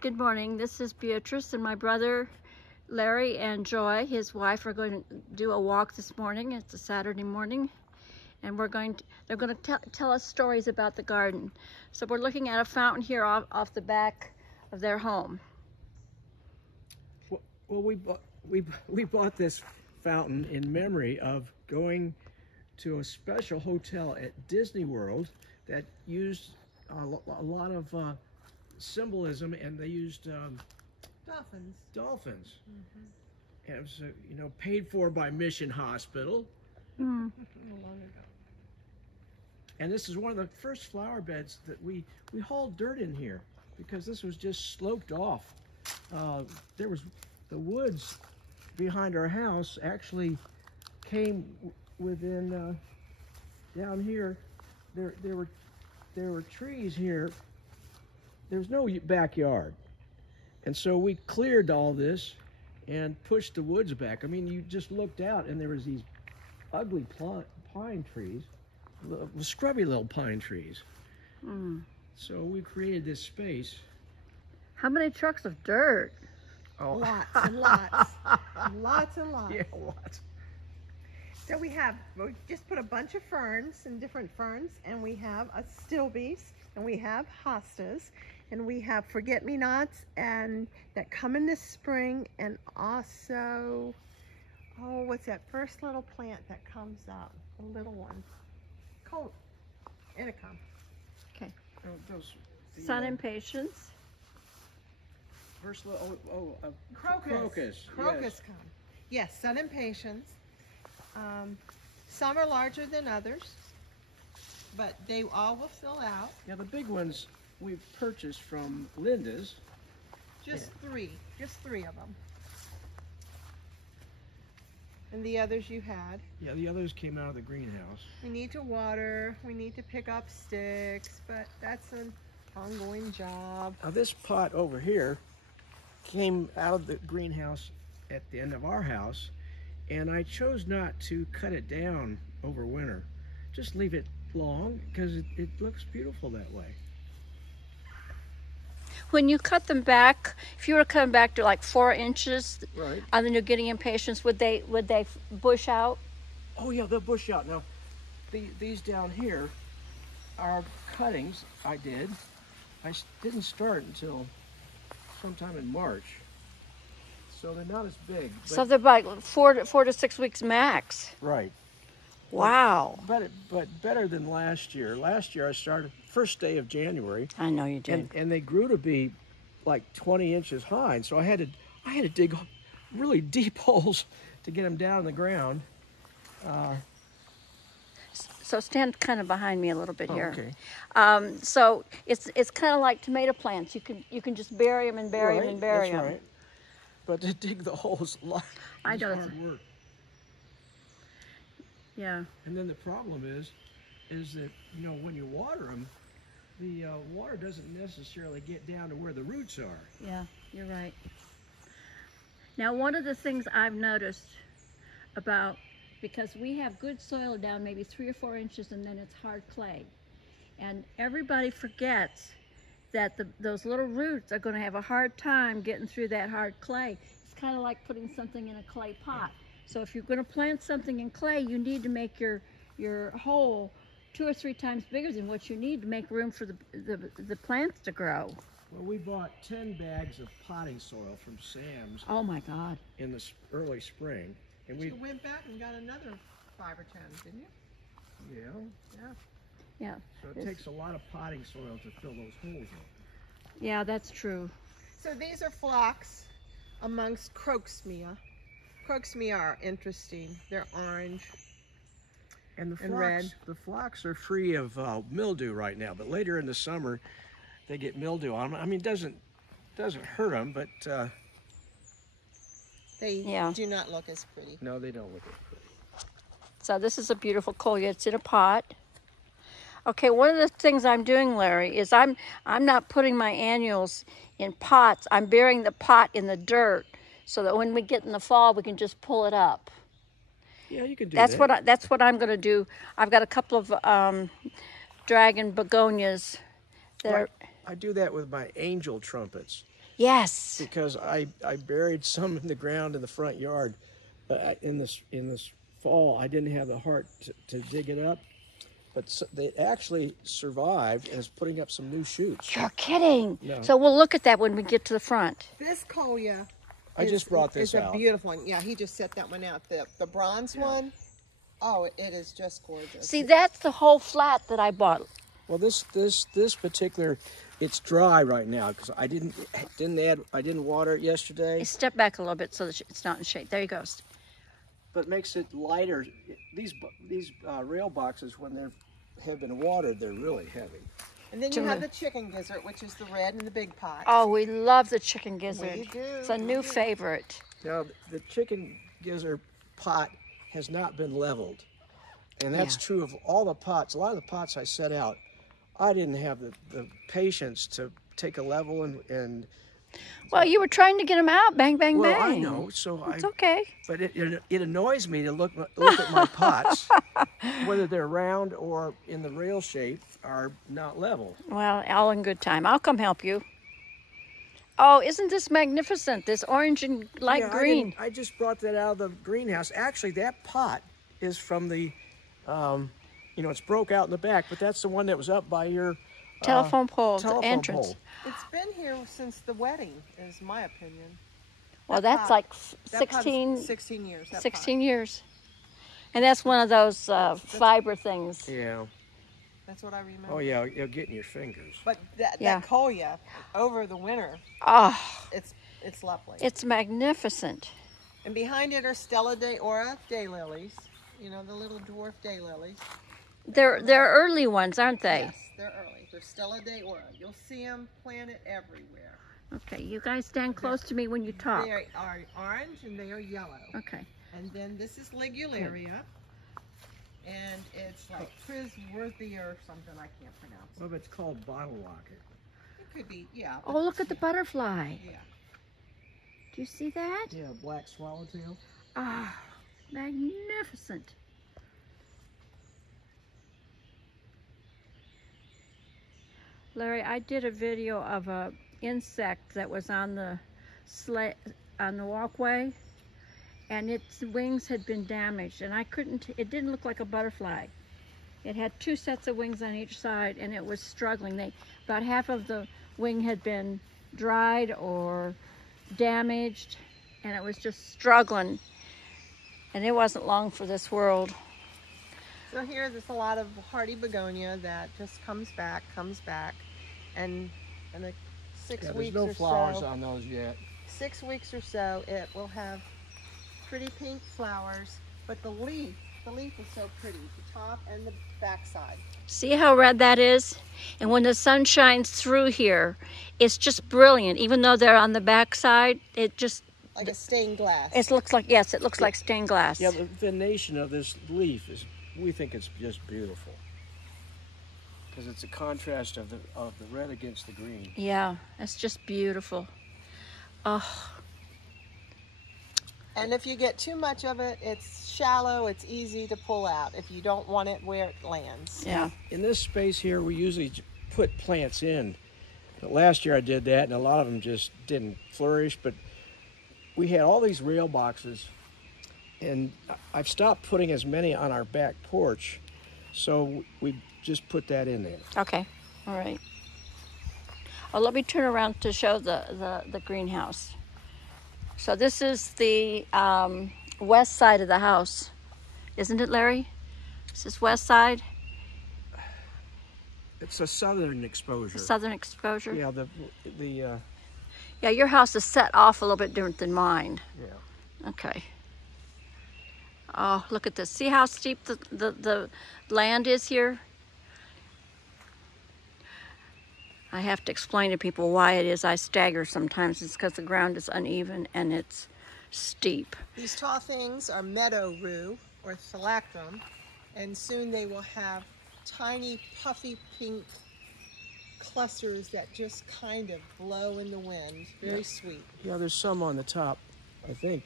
Good morning. This is Beatrice, and my brother Larry and Joy, his wife, are going to do a walk this morning. It's a Saturday morning, and they're going to tell us stories about the garden. So we're looking at a fountain here off the back of their home. Well, we bought this fountain in memory of going to a special hotel at Disney World that used a lot of symbolism, and they used dolphins. Mm-hmm. And it was, paid for by Mission Hospital. Mm. Long ago. And this is one of the first flower beds that we hauled dirt in here because this was just sloped off. There was the woods behind our house actually came within down here. There were trees here. There was no backyard, and so we cleared all this and pushed the woods back. I mean, you just looked out and there was these ugly pine trees, scrubby little pine trees. Mm. So we created this space. How many trucks of dirt? Oh, Lots and lots. Lots and lots. yeah, lots. So we just put a bunch of ferns and different ferns, and we have a stilbes, and we have hostas, and we have forget-me-nots and that come in the spring, and also, oh, what's that first little plant that comes up? The little one. Called Edicum. Okay. The, Sun and patience. First little, Crocus. Crocus. Crocus Yes. come. Yes, sun and patience. Some are larger than others, but they all will fill out. Yeah, the big ones we purchased from Linda's. Just three of them. And the others you had. Yeah, the others came out of the greenhouse. We need to water, we need to pick up sticks, but that's an ongoing job. Now this pot over here came out of the greenhouse at the end of our house, and I chose not to cut it down over winter. Just leave it long because it looks beautiful that way. When you cut them back, if you were to cut them back to like 4 inches, Right. on the New Guinea impatiens, would they bush out? Oh yeah, they'll bush out. Now, these down here are cuttings I did. I didn't start until sometime in March, so they're not as big. But, So they're like 4 to 6 weeks max. right. Wow. But better than last year. Last year I started first day of January. I know you did. And they grew to be like 20 inches high, and so I had to dig really deep holes to get them down in the ground. So stand kind of behind me a little bit here. Okay. So it's kind of like tomato plants. You can just bury them and bury them and bury That's them. right. But to dig the holes, I know. hard work. Yeah. And then the problem is that when you water them, the water doesn't necessarily get down to where the roots are. Yeah, you're right. Now, one of the things I've noticed because we have good soil down maybe 3 or 4 inches, and then it's hard clay. And everybody forgets that those little roots are going to have a hard time getting through that hard clay. It's kind of like putting something in a clay pot. So if you're going to plant something in clay, you need to make your hole 2 or 3 times bigger than what you need to make room for the plants to grow. Well, we bought 10 bags of potting soil from Sam's Oh my God. in the early spring, and we You went back and got another 5 or 10, didn't you? yeah. Yeah. So it takes a lot of potting soil to fill those holes up. Yeah, that's true. So these are phlox amongst Crocusmia. Crocusmia are interesting. They're orange. And the And red. phlox are free of mildew right now, but later in the summer they get mildew on them. I mean, it doesn't hurt them, but They Yeah. do not look as pretty. no, they don't look as pretty. So this is a beautiful coleus. It's in a pot. Okay, one of the things I'm doing, Larry, is I'm not putting my annuals in pots. I'm burying the pot in the dirt so that when we get in the fall, we can just pull it up. Yeah, you can do That's that. that's what I'm going to do. I've got a couple of dragon begonias that are. I do that with my angel trumpets. Yes. because I buried some in the ground in the front yard. In this fall, I didn't have the heart to dig it up, but they actually survived and is putting up some new shoots. You're kidding. No. So we'll look at that when we get to the front. This Koya I just brought this is a out. beautiful one. Yeah, he just set that one out. The bronze one, oh, it is just gorgeous. See, that's the whole flat that I bought. Well, this particular, it's dry right now because I didn't water it yesterday. Step back a little bit so that it's not in shade. There you go. But it makes it lighter. These rail boxes, when they have been watered, they're really heavy. And then you have the chicken gizzard, which is the red in the big pot. Oh, we love the chicken gizzard. We do. It's a new favorite. Now, the chicken gizzard pot has not been leveled. And that's true of all the pots. A lot of the pots I set out, I didn't have the patience to take a level and Well, you were trying to get them out. Bang, bang, well, bang. I know. So It's okay. But it annoys me to look at my pots, whether they're round or in the rail shape, are not level. Well, all in good time. I'll come help you. Oh, isn't this magnificent? This orange and light green. I just brought that out of the greenhouse. Actually, that pot is from the, it's broke out in the back, but that's the one that was up by your Telephone pole, the telephone entrance. pole. It's been here since the wedding, is my opinion. Well, That that's pot- like That pot's 16 years. That 16 years. And that's one of those fiber things. Yeah. pot. That's what I remember. Oh, yeah, it'll get in your fingers. But that Yeah. Koya, over the winter, Oh, it's lovely. it's magnificent. And behind it are Stella de Ora daylilies. You know, the little dwarf daylilies. They're early ones, aren't they? Yes, they're early. They're Stella de Ora. You'll see them planted everywhere. Okay, you guys stand close to me when you talk. They are orange and they are yellow. Okay. And then this is Ligularia. And it's like Prisworthy or something I can't pronounce. Well, it's called bottle rocket. It could be, yeah. Oh, look at the butterfly. Yeah. Do you see that? Yeah, black swallowtail. Ah, magnificent. Larry, I did a video of a insect that was on the walkway, and its wings had been damaged, and it didn't look like a butterfly. It had two sets of wings on each side, and it was struggling. About half of the wing had been dried or damaged, and it was just struggling, and it wasn't long for this world. So here there's a lot of hardy begonia that just comes back, and in a 6 Yeah, weeks there's no or flowers so, on those yet. 6 weeks or so, it will have pretty pink flowers, but the leaf is so pretty, the top and the back side. See how red that is? And when the sun shines through here, it's just brilliant. Even though they're on the back side, it just, Like a stained glass. it looks like, yes, it looks like stained glass. Yeah, the venation of this leaf we think it's just beautiful. Because it's a contrast of the red against the green. Yeah, it's just beautiful. Oh, And if you get too much of it, it's shallow, it's easy to pull out if you don't want it where it lands. yeah. In this space here, we usually put plants in. But last year I did that, and a lot of them just didn't flourish. But we had all these rail boxes, and I've stopped putting as many on our back porch, so we just put that in there. Okay, all right. Oh, let me turn around to show the greenhouse. So this is the west side of the house, isn't it, Larry? Is this west side? It's a southern exposure. Southern exposure? Yeah, Yeah, your house is set off a little bit different than mine. yeah. Okay. Oh, look at this. See how steep the land is here? I have to explain to people why it is I stagger sometimes. It's because the ground is uneven and it's steep. These tall things are meadow rue or phylactrum, and soon they will have tiny puffy pink clusters that just kind of blow in the wind. Very sweet. Yeah, there's some on the top, I think.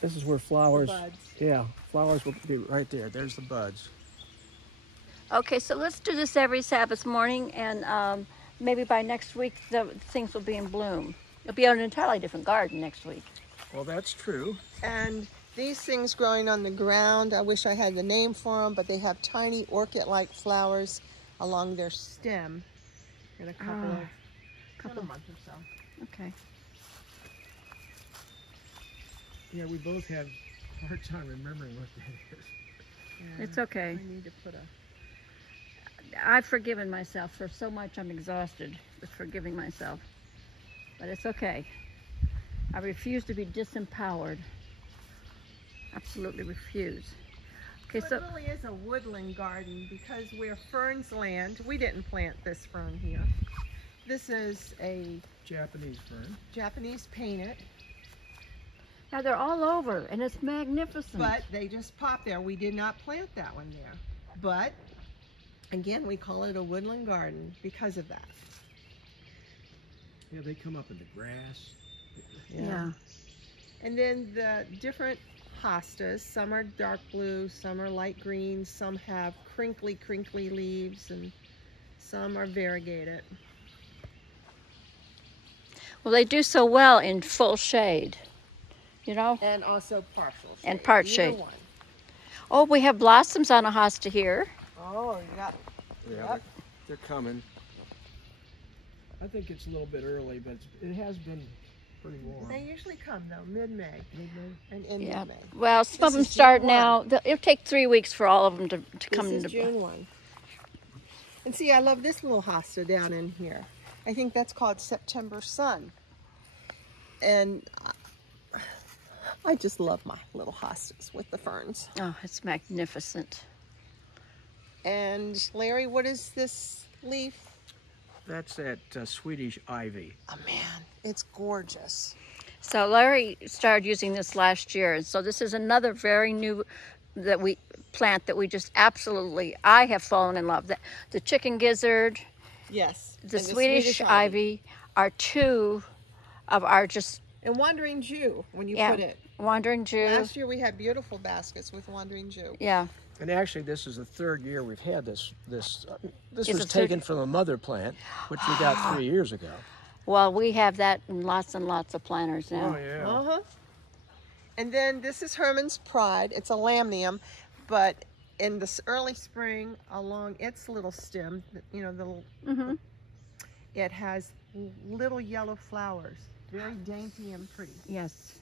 This is where flowers, Buds. yeah, flowers will be right there. There's the buds. Okay, so let's do this every Sabbath morning, and maybe by next week the things will be in bloom. It'll be an entirely different garden next week. Well, that's true. And these things growing on the ground, I wish I had the name for them, but they have tiny orchid-like flowers along their stem in a couple of month or so. Okay. Yeah, we both have a hard time remembering what that is. Yeah, It's okay. I need to put a... I've forgiven myself for so much. I'm exhausted with forgiving myself. But it's okay. I refuse to be disempowered. Absolutely refuse. Okay, So it really is a woodland garden because we're ferns land. We didn't plant this fern here. This is a Japanese fern. Japanese painted, now they're all over, and it's magnificent. but they just popped there. We did not plant that one there. But again, we call it a woodland garden because of that. Yeah, they come up in the grass. Yeah. And then the different hostas, some are dark blue, some are light green, some have crinkly leaves, and some are variegated. Well, they do so well in full shade, you know? And also partial shade. And part either shade. one. Oh, we have blossoms on a hosta here. Oh, you got Yeah, Yep. they're coming. I think it's a little bit early, but it has been pretty warm. They usually come though, mid-May Mid-May? and end Yeah. of May. Well, some of This them is start June now. It'll take 3 weeks for all of them to come This is into June 1. And see, I love this little hosta down in here. I think that's called September Sun. And I just love my little hostas with the ferns. Oh, it's magnificent. And Larry, what is this leaf? That's that Swedish ivy. Oh man, it's gorgeous. So Larry started using this last year, and so this is another very new plant that we just absolutely, I have fallen in love. The chicken gizzard, Yes. the and Swedish ivy are two of our just And Wandering Jew, when you Yeah. put it. wandering Jew. Last year we had beautiful baskets with Wandering Jew. Yeah. And actually, this is the third year we've had this. This It's was the third- taken from a mother plant, which we got 3 years ago. Well, we have that in lots and lots of planters now. yeah. Uh-huh. And then this is Herman's Pride. It's a lamnium, but in this early spring, along its little stem, you know, Mhm. it has little yellow flowers, very dainty and pretty. Yes.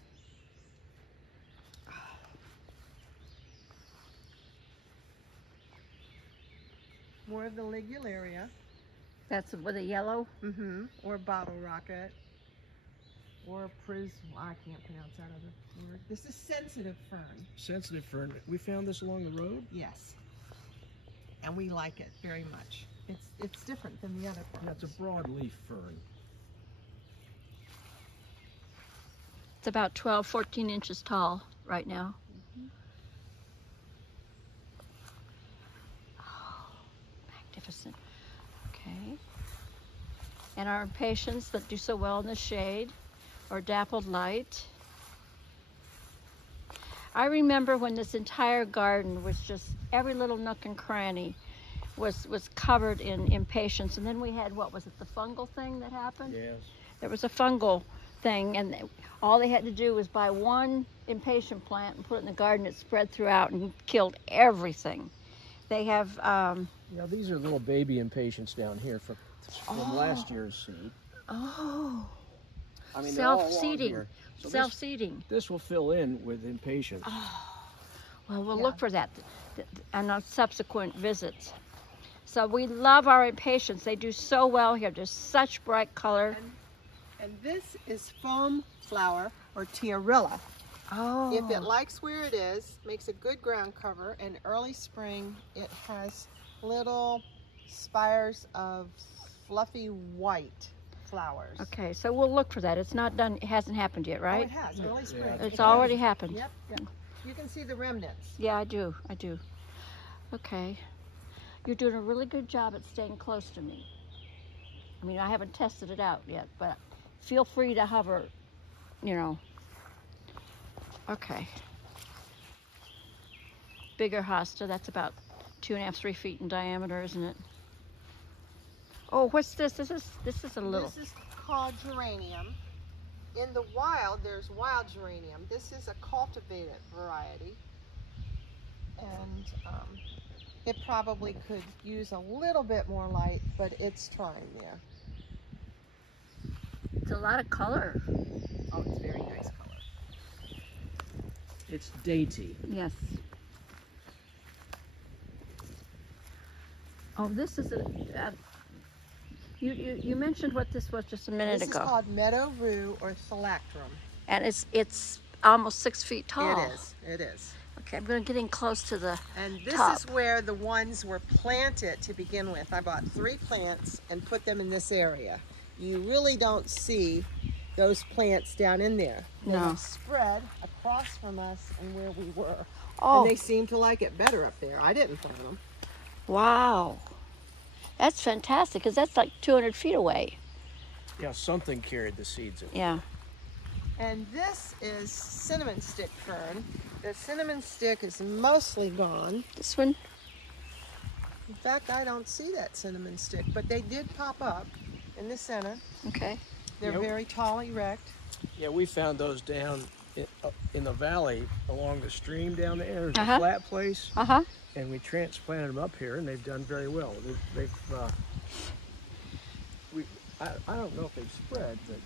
More of the ligularia, That's with a yellow. or bottle rocket, or I can't pronounce that other word. This is sensitive fern. Sensitive fern. We found this along the road. Yes. And we like it very much. It's different than the other ferns. Yeah, it's a broadleaf fern. It's about 12, 14 inches tall right now. Oh, magnificent. Okay. And our impatiens that do so well in the shade or dappled light. I remember when this entire garden was just, every little nook and cranny was covered in impatiens. And then we had, what was it, the fungal thing that happened? Yes. There was a fungal thing, and all they had to do was buy one impatient plant and put it in the garden. It spread throughout and killed everything. They have, Yeah, these are little baby impatiens down here from last year's seed. oh, I mean, they're all along self-seeding. here. So Self-seeding. this will fill in with impatiens. Well, we'll Yeah. look for that on our subsequent visits. So we love our impatiens. They do so well here. They're such bright color. And this is foam flower, or tiarilla. Oh. If it likes where it is, makes a good ground cover. In early spring, it has little spires of fluffy white flowers. Okay, so we'll look for that. It's not done. It hasn't happened yet, Oh, right? it has, early spring. Yeah. It's It already has. happened. Yep, yep. You can see the remnants. Yeah, I do. I do. Okay. You're doing a really good job at staying close to me. I mean, I haven't tested it out yet, but feel free to hover, you know. Okay. Bigger hosta. That's about 2.5, 3 feet in diameter, isn't it? Oh, what's this? This is a little. This is called geranium. In the wild, there's wild geranium. This is a cultivated variety. And it probably could use a little bit more light, but it's trying there. It's a lot of color. Oh, it's very nice color. It's dainty. Yes. Oh, this is a. You mentioned what this was just a minute This ago. is called meadow rue or phylacterum. And it's almost 6 feet tall. It is. It is. Okay, I'm going to get in close to the And this top. is where the ones were planted to begin with. I bought 3 plants and put them in this area. You really don't see those plants down in there. They No. have spread across from us and where we were. Oh, And they seem to like it better up there. I didn't plant them. wow. That's fantastic, because that's like 200 feet away. Yeah, something carried the seeds in. Yeah. And this is cinnamon stick fern. The cinnamon stick is mostly gone. This one? In fact, I don't see that cinnamon stick, but they did pop up in the center. Okay. They're Yep. very tall, erect. Yeah, we found those down in the valley along the stream down there. There's Uh-huh. a flat place, Uh-huh. and we transplanted them up here, and they've done very well. I don't know if they've spread, but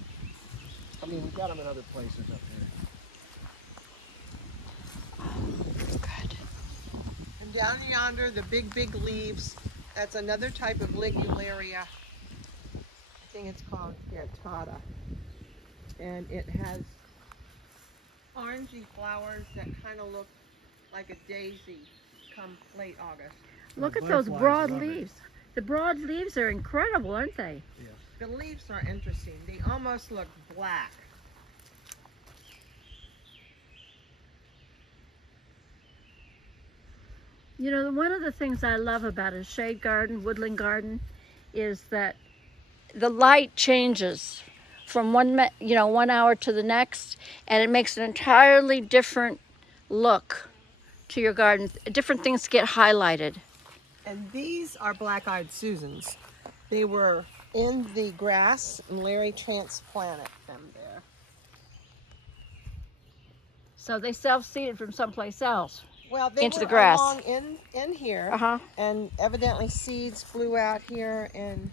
I mean, we got them in other places up here. Good. And down yonder, the big leaves, that's another type of ligularia. I think it's called tata. And it has orangey flowers that kind of look like a daisy come late August. Look The at those butterflies broad love it. leaves. The broad leaves are incredible, aren't they? The leaves are interesting. They almost look black. You know, one of the things I love about a shade garden, woodland garden, is that the light changes from one hour to the next, and it makes an entirely different look to your garden. Different things get highlighted. And these are black-eyed Susans. They were in the grass, and Larry transplanted them there. So they self-seeded from someplace else. Well, they Into were the grass. along in here, Uh-huh. and evidently seeds flew out here in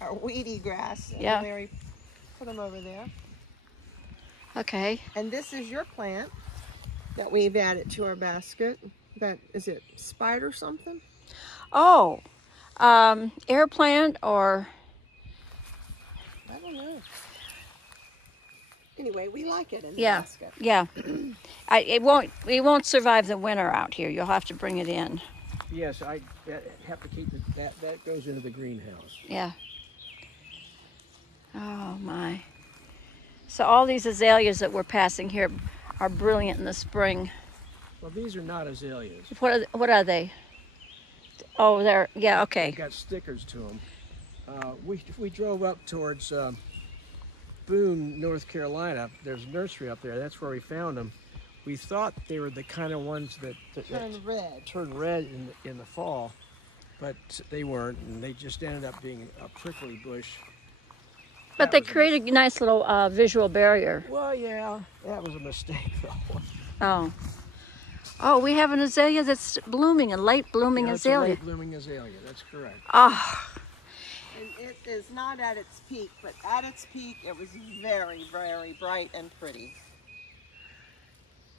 our weedy grass, and Yeah. Larry put them over there. Okay. And this is your plant that we've added to our basket. Is it spider something? Oh, air plant or... I don't know. Anyway, we like it in the Yeah. basket. Yeah. It won't survive the winter out here. You'll have to bring it in. Yes, I have to keep that goes into the greenhouse. Yeah. Oh my. So all these azaleas that we're passing here are brilliant in the spring. Well, these are not azaleas. What are they? Oh, yeah, okay. They've got stickers to them. We drove up towards Boone, North Carolina. There's a nursery up there. That's where we found them. We thought they were the kind of ones that Turn red. turn red in the fall, but they weren't, and they just ended up being a prickly bush. But they create a nice little visual barrier. Well, yeah, that was a mistake, though. Oh. Oh, we have an azalea that's blooming, a late blooming Yeah, azalea. it's a late blooming azalea. That's correct. Ah. And it is not at its peak, but at its peak, it was very, very bright and pretty.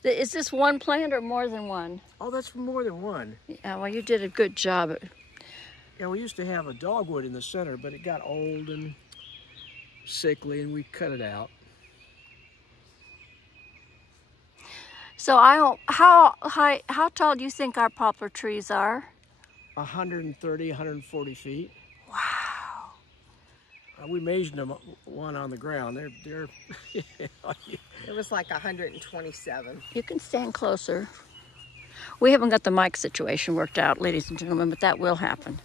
Is this one plant or more than one? Oh, that's more than one. Yeah, well, you did a good job. Yeah, we used to have a dogwood in the center, but it got old and sickly, and we cut it out. So how tall do you think our poplar trees are? 130, 140 feet. Wow. We measured them one on the ground. They're It was like 127. You can stand closer. We haven't got the mic situation worked out, ladies and gentlemen, but that will happen.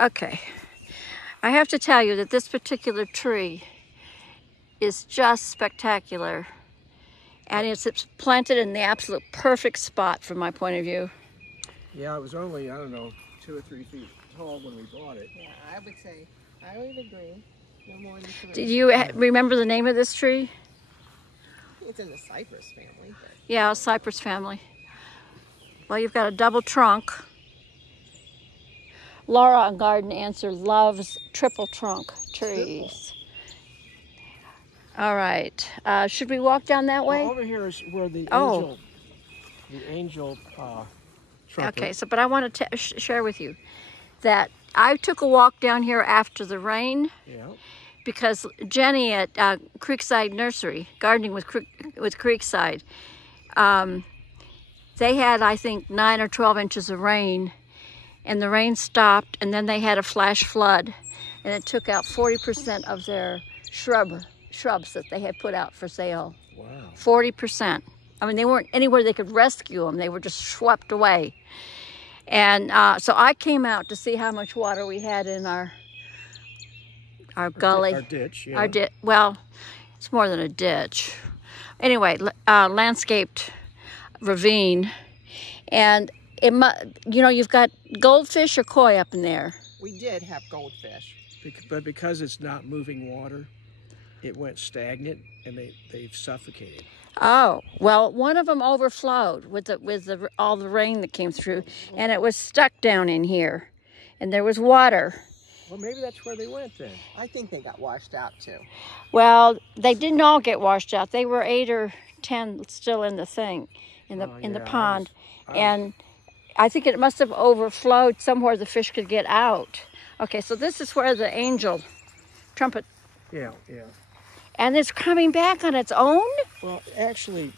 Okay. I have to tell you that this particular tree is just spectacular. And it's planted in the absolute perfect spot from my point of view. Yeah, it was only, I don't know, 2 or 3 feet tall when we bought it. Yeah, I would say, I would agree. No more than 3. Do you remember the name of this tree? I think it's in the cypress family. But Yeah, cypress family. Well, you've got a double trunk. Laura on Garden Answer loves triple trunk trees. All right. Should we walk down that way? Well, over here is where the Oh. angel trumpet. Okay, so but I want to share with you that I took a walk down here after the rain Yeah. because Jenny at Creekside Nursery, gardening with Creekside, they had, I think, 9 or 12 inches of rain, and the rain stopped, and then they had a flash flood, and it took out 40% of their shrubs that they had put out for sale. Wow. 40%. I mean, they weren't anywhere they could rescue them. They were just swept away. And so I came out to see how much water we had in our gully. Our ditch, yeah. Well, it's more than a ditch. Anyway, landscaped ravine. And, you've got goldfish or koi up in there. we did have goldfish. But because it's not moving water, it went stagnant and they've suffocated. Oh, well, one of them overflowed with all the rain that came through, and it was stuck down in here, and there was water. Well, maybe that's where they went then. I think they got washed out too. Well, they didn't all get washed out. They were 8 or 10 still in the thing, in the pond, and I think it must have overflowed somewhere the fish could get out. Okay, so this is where the angel trumpet. Yeah, yeah. And it's coming back on its own? Well, actually,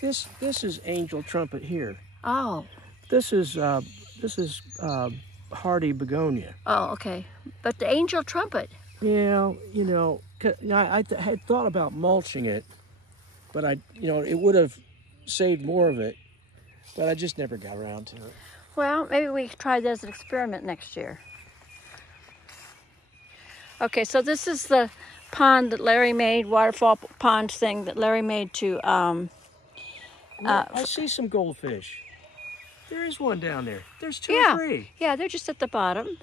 this is angel trumpet here. Oh. This is hardy begonia. Oh, okay. But the angel trumpet. Yeah, I had thought about mulching it, but it would have saved more of it, but I just never got around to it. Well, maybe we could try that as an experiment next year. Okay, so this is the pond that Larry made, waterfall pond thing that Larry made to... I see some goldfish. There is one down there. There's 2 or 3. Yeah, they're just at the bottom.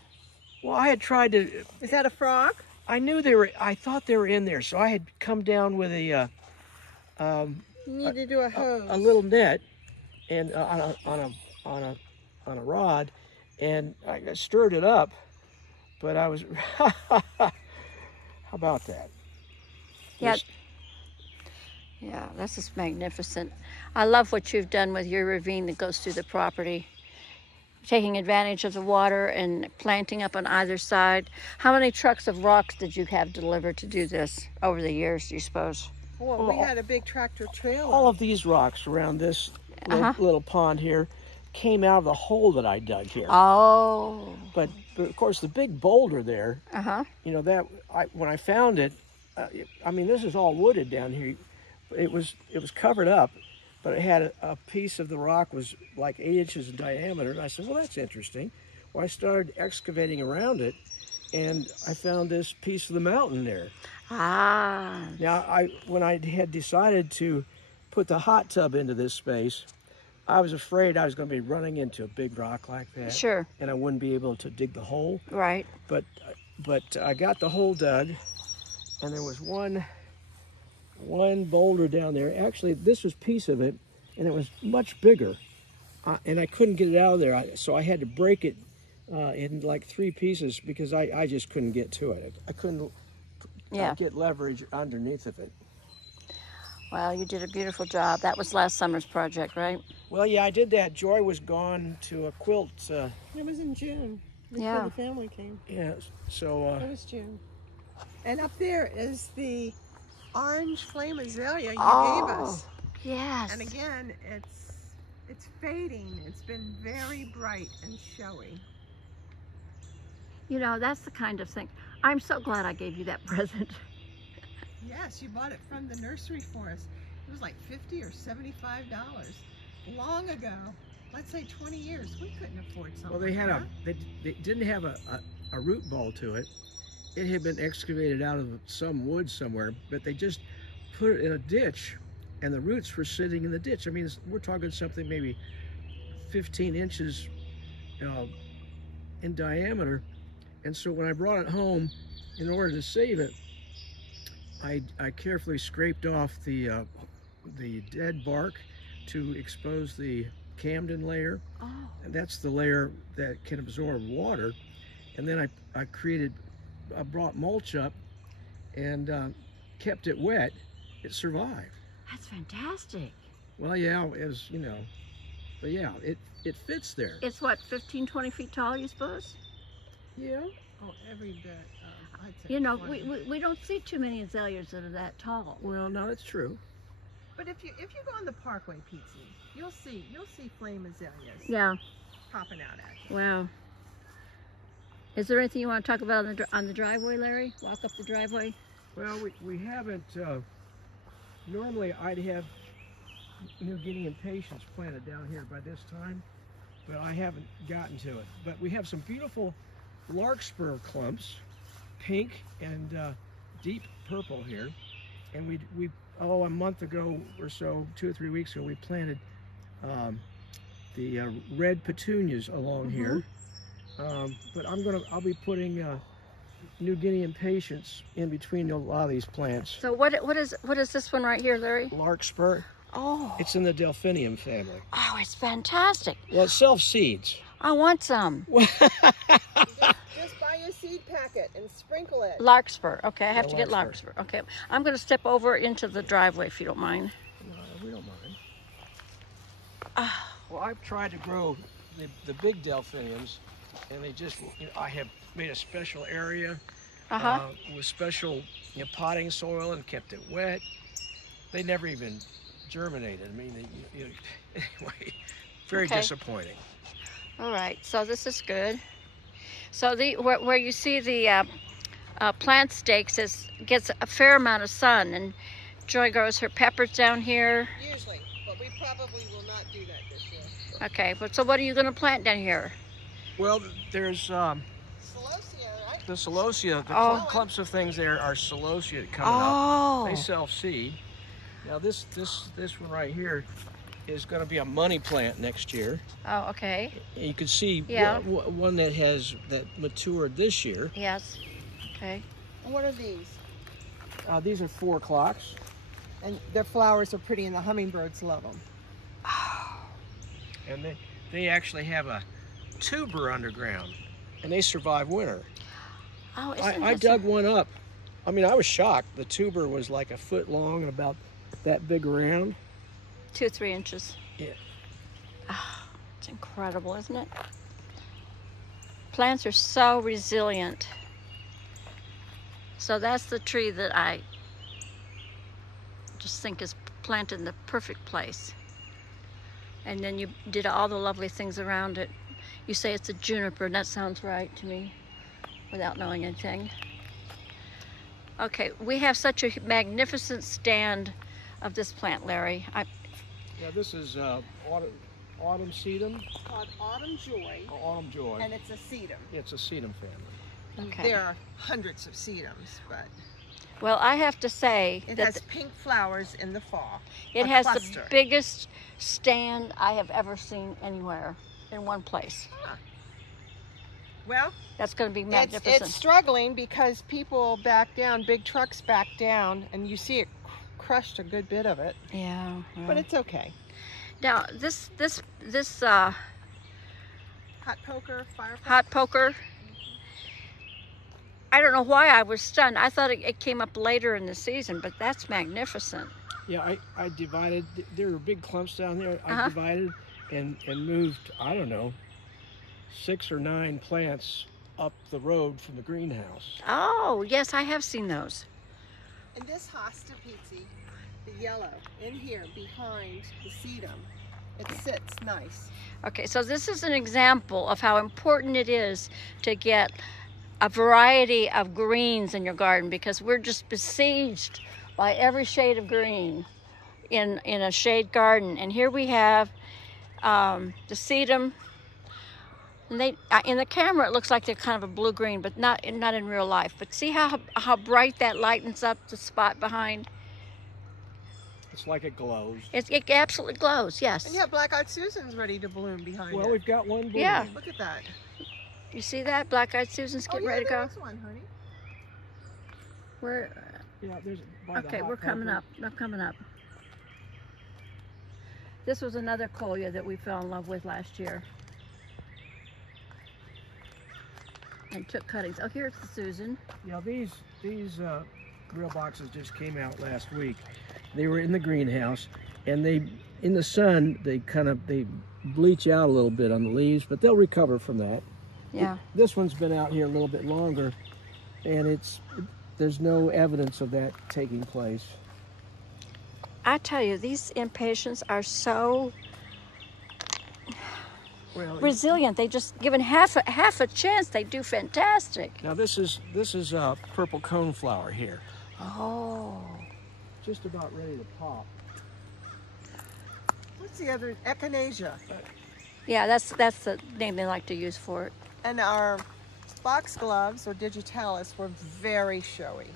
Well, I had tried to... Is that a frog? I knew they were... I thought they were in there, so I had come down with You need to do a hose. a little net and on a rod, and I stirred it up, but I was... How about that? Yeah. Yeah, this is magnificent. I love what you've done with your ravine that goes through the property. Taking advantage of the water and planting up on either side. How many trucks of rocks did you have delivered to do this over the years, do you suppose? Well, we had a big tractor trailer. All of these rocks around this little pond here came out of the hole that I dug here. Oh. But of course, the big boulder there, when I found it, this is all wooded down here. It was covered up, but it had a piece of the rock was like 8 inches in diameter. And I said, well, that's interesting. Well, I started excavating around it, and I found this piece of the mountain there. Ah. Now, when I had decided to put the hot tub into this space, I was afraid I was going to be running into a big rock like that. Sure. And I wouldn't be able to dig the hole. Right. But I got the hole dug, and there was one boulder down there. Actually, this was a piece of it, and it was much bigger. And I couldn't get it out of there, so I had to break it in like 3 pieces because I just couldn't get to it. I couldn't get leverage underneath of it. Well, you did a beautiful job. That was last summer's project, right? Well, yeah, I did that. Joy was gone to a quilt. It was in June before the family came. Yeah, so... it was June. And up there is the orange flame azalea you gave us. Yes. And again, it's fading. It's been very bright and showy. That's the kind of thing. I'm so glad I gave you that present. Yes, you bought it from the nursery for us. It was like $50 or $75 long ago. Let's say 20 years. We couldn't afford something. Well, they didn't have a root ball to it. It had been excavated out of some woods somewhere, but they just put it in a ditch, and the roots were sitting in the ditch. I mean, we're talking something maybe 15 inches in diameter. And so when I brought it home, in order to save it, I carefully scraped off the dead bark to expose the Camden layer. Oh. And that's the layer that can absorb water. And then I brought mulch up and kept it wet. It survived. That's fantastic. Well, yeah, as you know, but yeah, it fits there. It's what, 15, 20 feet tall, you suppose? Yeah. Oh, every bit. I'd say You know, 20. we don't see too many azaleas that are that tall. Well, no, that's true. But if you go on the Parkway, Pizzi, you'll see flame azaleas Yeah. popping out at you. Wow. Is there anything you want to talk about on the driveway, Larry? Walk up the driveway? Well, we haven't. Normally, I'd have New Guinea impatiens planted down here by this time, but I haven't gotten to it. But we have some beautiful larkspur clumps, pink and deep purple here, and we a month ago or so, 2 or 3 weeks ago, we planted the red petunias along here. But I'll be putting New Guinea impatiens in between a lot of these plants. So what is this one right here, Larry? Larkspur. Oh. It's in the delphinium family. Oh, it's fantastic. Well, it self-seeds. I want some. Just buy a seed packet and sprinkle it. Larkspur. Okay, I have Yeah, to get larkspur. larkspur. Okay, I'm going to step over into the driveway if you don't mind. No, we don't mind. Ah. Well, I've tried to grow the big delphiniums, and they just, I have made a special area with special potting soil and kept it wet. They never even germinated. I mean, anyway, very disappointing. All right, so this is good. So where you see the plant stakes gets a fair amount of sun, and Joy grows her peppers down here. Usually, but we probably will not do that this year. Okay, but so what are you going to plant down here? Well, there's Celosia, right? the celosia. The Oh. clumps of things there are celosia coming Oh. up. They self-seed. Now this one right here is going to be a money plant next year. Oh, okay. You can see Yeah. one that matured this year. Yes. Okay. And what are these? These are 4 o'clocks. And their flowers are pretty, and the hummingbirds love them. And they actually have a tuber underground, and they survive winter. Oh, it's I dug one up. I mean, I was shocked. The tuber was like a foot long and about that big around. 2 or 3 inches. Yeah. Oh, it's incredible, isn't it? Plants are so resilient. So that's the tree that I just think is planted in the perfect place. And then you did all the lovely things around it. You say it's a juniper, and that sounds right to me without knowing anything. Okay, we have such a magnificent stand of this plant, Larry. Yeah, this is autumn sedum. It's called Autumn Joy, Autumn joy. and it's a sedum. It's a sedum family. Okay. There are hundreds of sedums, but Well, I have to say it that has pink flowers in the fall. it a has cluster. the biggest stand I have ever seen anywhere in one place. Well, That's going to be magnificent. it's struggling because people back down, big trucks back down, and you see it crushed a good bit of it. Yeah. But it's okay. Now this Hot poker, fire hot poker. I don't know why I was stunned. I thought it came up later in the season, but that's magnificent. Yeah, I divided. There were big clumps down there. I divided and moved, I don't know, 6 or 9 plants up the road from the greenhouse. Oh, yes, I have seen those. And this hosta pizzi, the yellow, in here behind the sedum, it sits nice. Okay, so this is an example of how important it is to get a variety of greens in your garden, because we're just besieged by every shade of green in a shade garden. And here we have the sedum. And in the camera it looks like they're kind of a blue-green, but not in real life. But see how bright that lightens up the spot behind? It's like it glows. It absolutely glows, yes. And yeah, black-eyed Susan's ready to bloom behind Well, it. we've got one blooming. Yeah. Look at that. You see that? Black-eyed Susan's getting ready to go. There's one, honey. We're Yeah, there's by the okay. hot We're coming pepper. up. We're coming up. This was another Colia that we fell in love with last year, and took cuttings. Oh, here's the Susan. Yeah, these real boxes just came out last week. They were in the greenhouse, and they in the sun they bleach out a little bit on the leaves, but they'll recover from that. Yeah. This one's been out here a little bit longer, and there's no evidence of that taking place. I tell you, these impatiens are so resilient. They just given half a chance, they do fantastic. Now this is purple coneflower here. Oh. Just about ready to pop. What's the other? Echinacea. Yeah, that's the name they like to use for it. And our foxgloves or digitalis were very showy.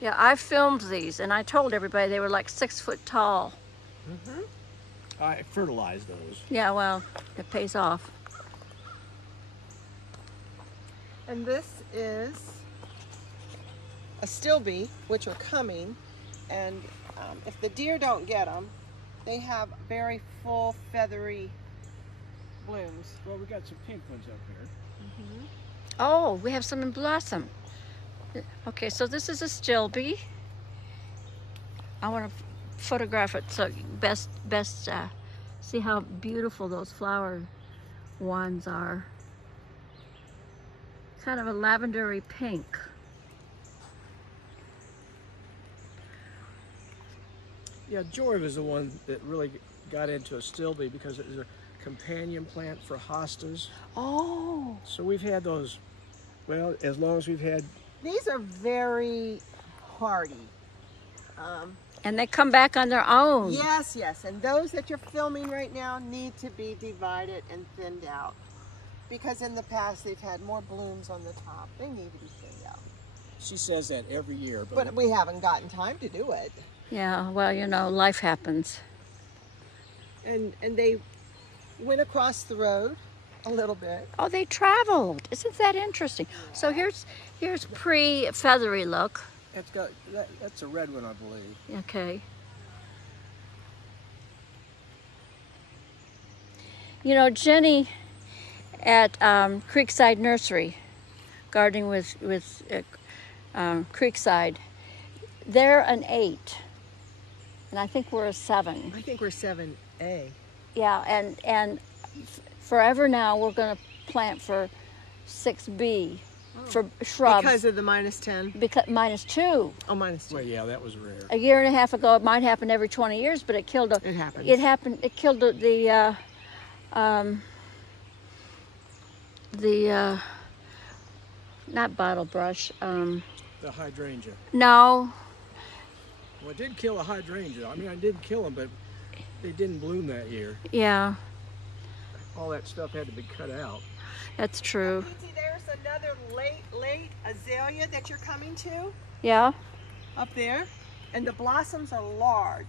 Yeah, I filmed these, and I told everybody they were like 6 foot tall. Mm-hmm. I fertilize those. Yeah, well, it pays off. And this is a stilby, which are coming, and if the deer don't get them, they have very full feathery blooms. Well, we got some pink ones up here. Mm-hmm. Oh, we have some in blossom. Okay, so this is a stilby. I want to photograph it so best see how beautiful those flower wands are. Kind of a lavendery pink. Yeah, Joy was the one that really got into a stilby because it was a companion plant for hostas. Oh. So we've had those, well, as long as we've had. These are very hardy. And they come back on their own. Yes, yes, and those that you're filming right now need to be divided and thinned out. Because in the past they've had more blooms on the top. They need to be thinned out. She says that every year. But we haven't gotten time to do it. Yeah, well, you know, life happens. And they went across the road a little bit. Oh, they traveled. Isn't that interesting? So here's pre-feathery look. That's a red one, I believe. Okay. You know, Jenny at Creekside Nursery, gardening with Creekside, they're an 8, and I think we're a 7. I think we're 7A. Yeah, and forever now we're going to plant for 6B for shrubs. Because of the -10? Because -2. Oh, -2. Well, yeah, that was rare. A year and a half ago, it might happen every 20 years, but it killed It happens. It killed the not bottle brush. The hydrangea. No. Well, it did kill a hydrangea. I mean, I did kill them, but they didn't bloom that year. Yeah, All that stuff had to be cut out. that's true. Lindsay, there's another late azalea that you're coming to Yeah. up there. And the blossoms are large.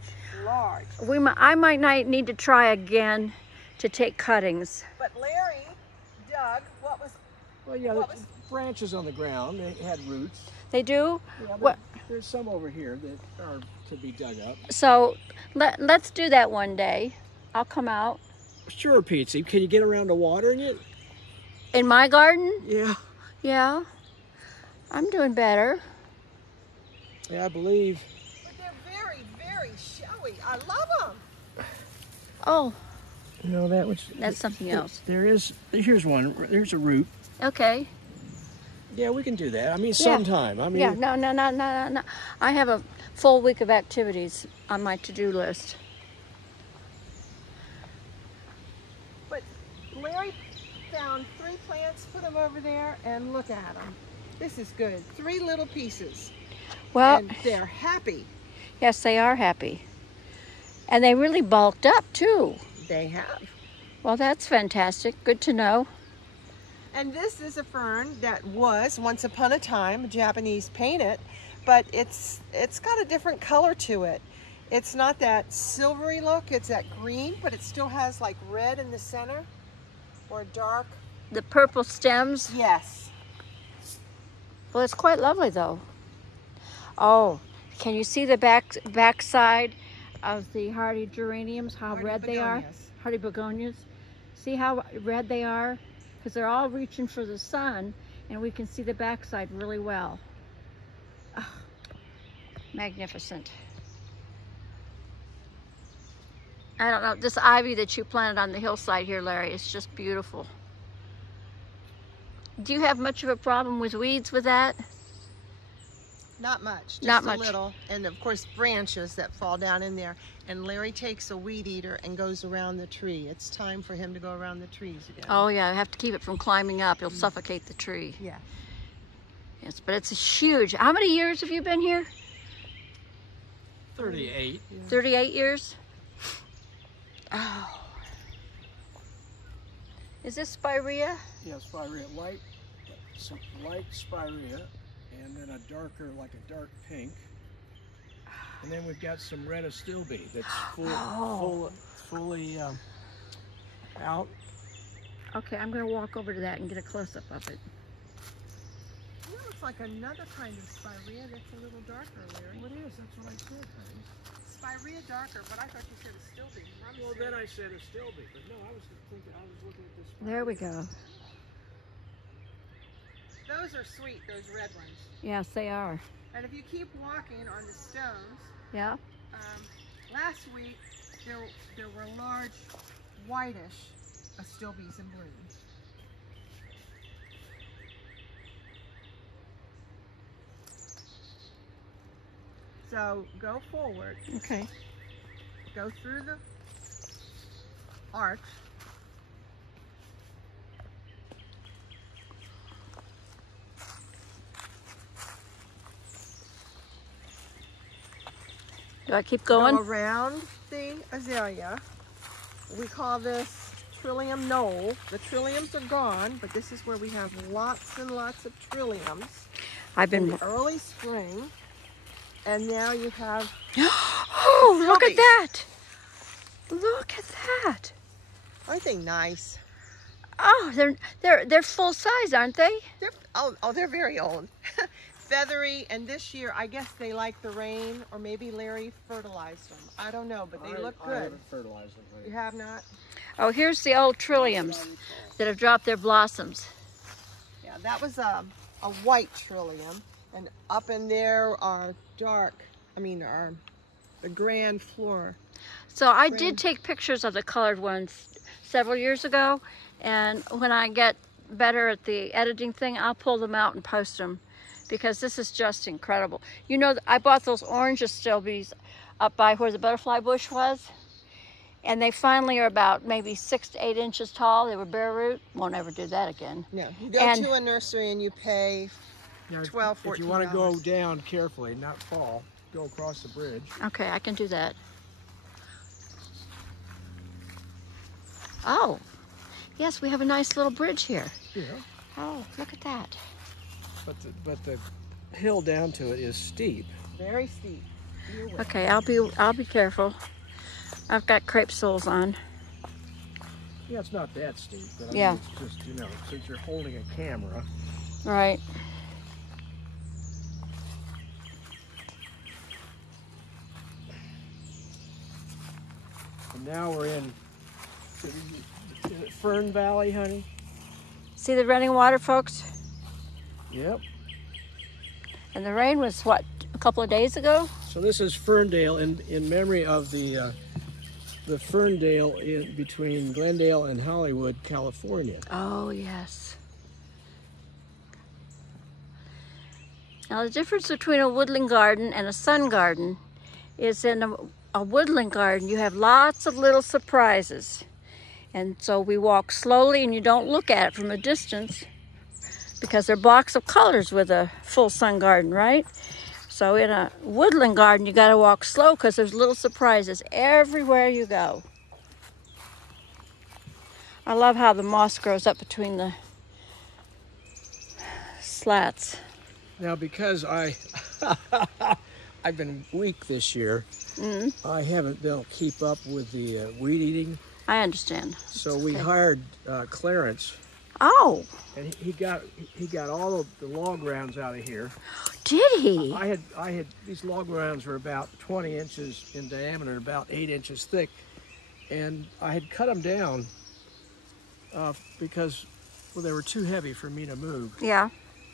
I might not need to try again to take cuttings. But Larry dug, what was, Well, yeah, What there's was- branches on the ground. They had roots. They do? Yeah, What? there's some over here that are to be dug up. So let's do that one day. I'll come out. Sure, Pete. Can you get around to watering it? In my garden? Yeah. Yeah. I'm doing better. Yeah, I believe. but they're very, very showy. I love them. Oh, No, that was. that's something else. Here's one. There's a root. Okay. Yeah, we can do that. I mean, sometime. I mean, Yeah, no. I have a full week of activities on my to-do list. But Larry found 3 plants, put them over there, and look at them. This is good. 3 little pieces. Well, And they're happy. yes, they are happy. And they really bulked up, too. They have. Well, that's fantastic. Good to know. And this is a fern that was, once upon a time, a Japanese painted, but it's got a different color to it. It's not that silvery look, it's that green, but it still has like red in the center, or dark the purple stems. Yes. Well, it's quite lovely though. Oh, can you see the back side of the hardy geraniums? How Hardy red they are? begonias. Hardy begonias. See how red they are? Because they're all reaching for the sun, and we can see the backside really well. Oh, magnificent. I don't know, this ivy that you planted on the hillside here, Larry, is just beautiful. Do you have much of a problem with weeds with that? Not much, just Not a much. little. And of course branches that fall down in there. And Larry takes a weed eater and goes around the tree. It's time for him to go around the trees again. Oh yeah, I have to keep it from climbing up. It'll suffocate the tree. Yeah. Yes, but it's huge. How many years have you been here? 38. 38 years? Oh. Is this spirea? Yeah, spirea, light, some light spirea, and then a darker, like a dark pink. And then we've got some red astilbe that's fully out. Okay, I'm going to walk over to that and get a close-up of it. That looks like another kind of spirea that's a little darker, Larry. What is? That's what I said, honey. Spirea darker, but I thought you said astilbe. Well, then I said astilbe, but no, I was looking at this. There we go. Those are sweet, those red ones. Yes, they are. And if you keep walking on the stones, Yeah? last week there were large whitish astilbes in bloom. So go forward, Okay. go through the arch. Do I keep going? Go around the azalea. We call this trillium knoll. The trilliums are gone, but this is where we have lots and lots of trilliums I've in been... the early spring. And now you have Oh, look at Astilbes. that! Look at that! aren't they nice? Oh, they're full size, aren't they? They're very old. Feathery, and this year I guess they like the rain, or maybe Larry fertilized them. I don't know, but they look I good. haven't fertilized them, honey. You have not? Oh, here's the old trilliums that have dropped their blossoms. Yeah, that was a white trillium, and up in there are the grand floor. So I did take pictures of the colored ones several years ago, and when I get better at the editing thing, I'll pull them out and post them, because this is just incredible. You know, I bought those orange astilbes up by where the butterfly bush was, and they finally are about maybe 6 to 8 inches tall. They were bare root. Won't ever do that again. No, you go And- to a nursery and you pay Now, $12, if you want to go $14. down carefully, not fall, go across the bridge. Okay, I can do that. Oh, yes, we have a nice little bridge here. Yeah. Oh, look at that. But the hill down to it is steep. very steep. Okay, I'll be careful. I've got crepe soles on. Yeah, it's not that steep, but I Yeah. mean, it's just, since you're holding a camera. Right. And now we're in, is it Fern Valley, honey? See the running water, folks? Yep. And the rain was, what, a couple of days ago? So this is Ferndale in memory of the Ferndale between Glendale and Hollywood, California. Oh, yes. Now, the difference between a woodland garden and a sun garden is in a woodland garden, you have lots of little surprises. And so we walk slowly, and you don't look at it from a distance because they're blocks of colors with a full sun garden, right? So in a woodland garden, you got to walk slow because there's little surprises everywhere you go. I love how the moss grows up between the slats. Now, because I've been weak this year, I haven't been able to keep up with the weed eating. I understand. So we Okay. hired Clarence Oh, And he got all of the log rounds out of here. did he? I had these log rounds were about 20 inches in diameter, about 8 inches thick, and I had cut them down because they were too heavy for me to move. Yeah.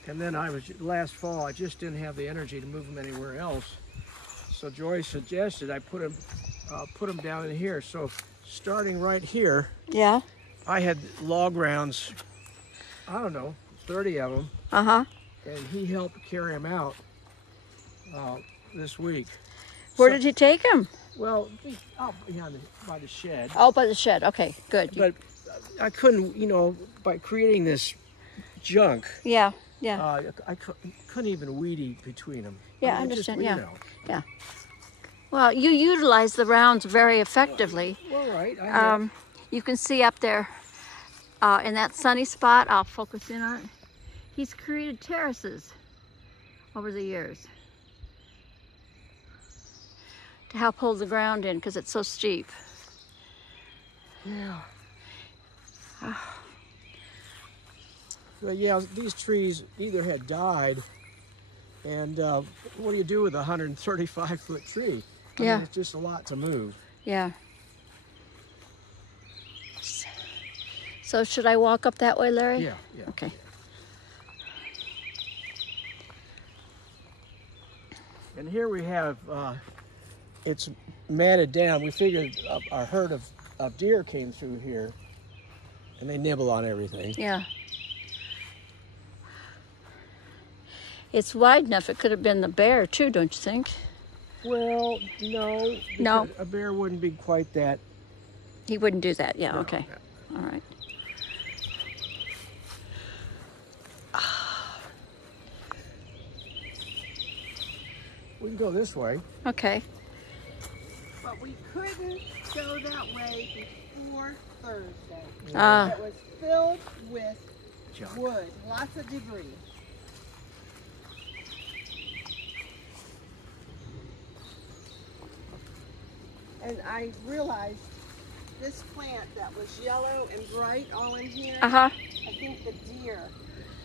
And then last fall I just didn't have the energy to move them anywhere else. So Joy suggested I put them down in here. So starting right here, Yeah. I had log rounds, I don't know, 30 of them. Uh-huh. And he helped carry them out this week. Where did you take him? Well, out behind by the shed. Oh, by the shed. Okay, good. But I couldn't, by creating this junk, Yeah. I couldn't even weed eat between them. Yeah, I understand. Yeah. Well, you utilize the rounds very effectively. Well, right. You can see up there in that sunny spot. I'll focus in on it. He's created terraces over the years to help hold the ground in because it's so steep. Yeah. Well, yeah, these trees either had died, and what do you do with a 135-foot tree? I mean, it's just a lot to move. Yeah. So should I walk up that way, Larry? Yeah. Okay. And here we have, it's matted down. We figured a herd of deer came through here, and they nibble on everything. Yeah. It's wide enough. It could have been the bear too, don't you think? Well, no. No. A bear wouldn't be quite that. He wouldn't do that. Yeah. No, Okay. no. All right. We can go this way. Okay. But we couldn't go that way before Thursday. Ah. It was filled with Junk. wood, lots of debris. And I realized this plant that was yellow and bright all in here, Uh-huh. I think the deer,